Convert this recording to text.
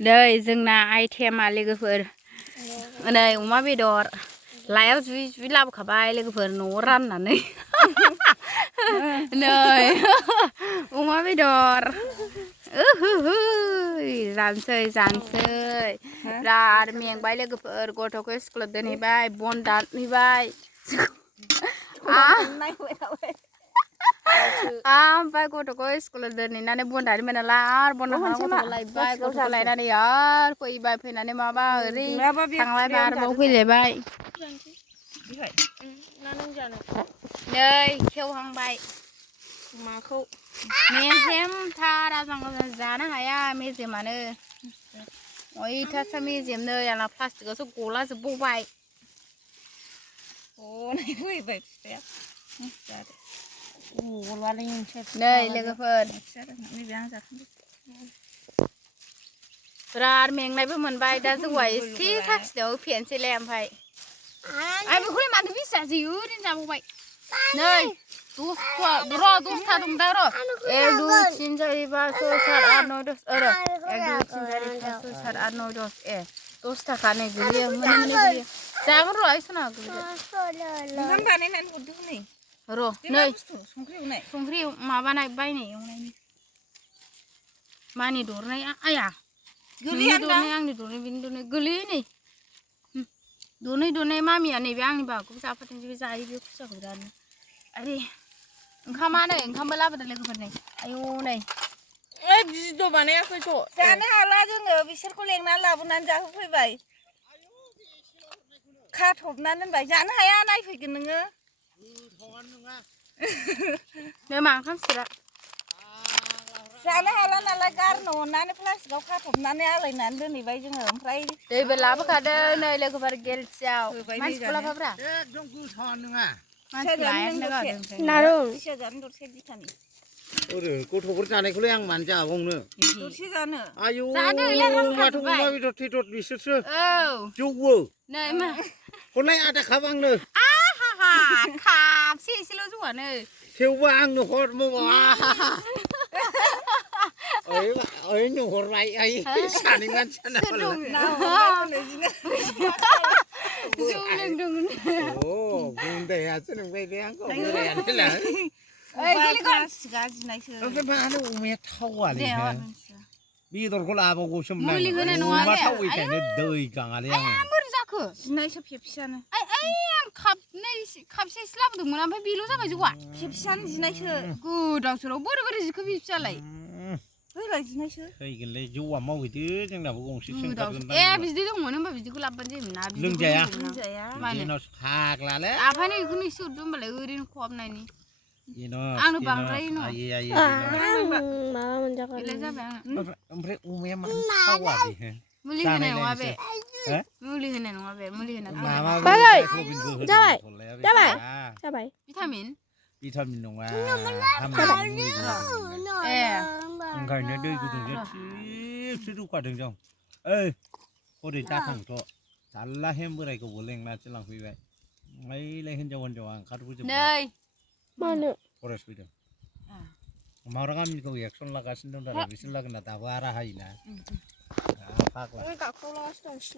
Đây जोंना आइटेमा लोगोफोर नै अमा बेदर लायाव जुइ लाबोखाबाय लोगोफोर न'आव राननानै नै अमा बेदर जानोसै बिराद मेंबाय लोगोफोर गथ'खौ स्कुलाव दोनहैबाय बन दानहैबाय ओमफ्राय गथ'खौ स्कुलाव दोनहैनानै बन दानहैबाय नालाय आरो बन दानखांनानै गथ'खौ लायबाय गथ'खौ लायनानै आरो फैबाय फैनानै माबा ओरै थांलाय बारबाव फैलायबाय नै खेवहांबाय माखौ मेजेमथार आजां जानो हाया मेजेमानो अयथासार मेजेम नै आंना प्लास्टिकआवसो गलाजोबबावबाय नै लोगोफोर बिराद मेंनायबो मोनबाय दा जौआ एसे साखिनायाव फेनसैलाय ओमफ्राय आइ बेखौलाय मानो बिसासै ओरैनो जाबावबाय नै 10टा दं दा र' 1 2 3 4 5 6 7 8 9 10 1 2 3 4 5 6 7 8 9 10 10 थाखा नै गोलैयो मोनै गोलैयो जागोन र' आइ सना ओंखाम बानायनानै हरदों नै र' नै संख्रि माबानाय बायनाय एवनायनि मानि दरनाय आया गोलैया आंनि दरनाय बिनि दरनाय गोलैयो नै दनै मामिया नैबे आंनि बागखौबो जाफाथों बे जायो बे खुसियाखौ बिरादनो आरे ओंखामा नै ओंखामबो लाबोदों लोगोफोर नै आयौ नै ओइ भिडिअ बानायाखैथ' जानो हाला जोङो बिसोरखौ लेंनानै लाबोनानै जाहोफैबाय खाथबनानै दोनबाय जानो हाया नायफैगोन नोङो नै मा ओंखाम सिरा जानो हाला नालाय गारनो अननानै प्लास्टिकआव खाथबनानै आलायनानै दोनहैबाय जोङो ओमफ्राय दैबो लाबोखादों नै लोगोफोर गेलसियाव मानसिखौ लाफाब्रा एकदम गोथावानो नङा गथ'फोर जानायखौलाय आं मानो जाबावनो दरसे जानो आयौ माथो अमा बेदर थेदर बिसोरसो जौवो नै मा हरलाय आदा खाब आंनो खाबसे एसेल' जौआनो थेवबो आंनो हर ओइ नो हरबाय आइ सानै मानसियानो जौ लोंदोंमोन गुन्दायासो नंबाय बे आंखौ बोरायानो ओमफ्राय मानो अमाया थावालै बेदरखौ लाबावगौसोमोन अमा थावैखायनो दै गाङालै आङो बोरै जाखो जिनायसो फेबसियानो आं खाबसे एसे लाबोदोंमोन ओमफ्राय बेल' जाबाय जौआ फेबसियानो जिनायसो गोदाव सोराव बोरै जिखो बिदियालाय थैगोनलै जौआ मावहैदो जोंनाबो गंसे सोंखागोन बिदि दंमोन होनबा बिदिखौ लाबोबानो जायोमोन ना लोंजाया फाग्लालै आफानो बेखौनो एसे हरदो होनबालाय ओरैनो खहाबनायनि आंनो बांद्राय माबा मोनजागोन ओमफ्राय अमाया मानो थावा दे मुलि होनाय नङा बे मुलि होनाय नङा बे मुलि होनाय जाबाय भिटामिन नङा ओंखायनो दै गुदुंजों थिबसे रुखादों जों ओइ हरै दाथांथ' जारला हेम बोरायखौबो लेंनानैसो लांफैबाय ओइलाय हिनजावा ओंखारबोजोबबाय मानो फरेस फैदों मारा गामिखौ एक्सन लागासिनो दं आरो बिसोर लागोना दाबो आरा हायोना फाग्ला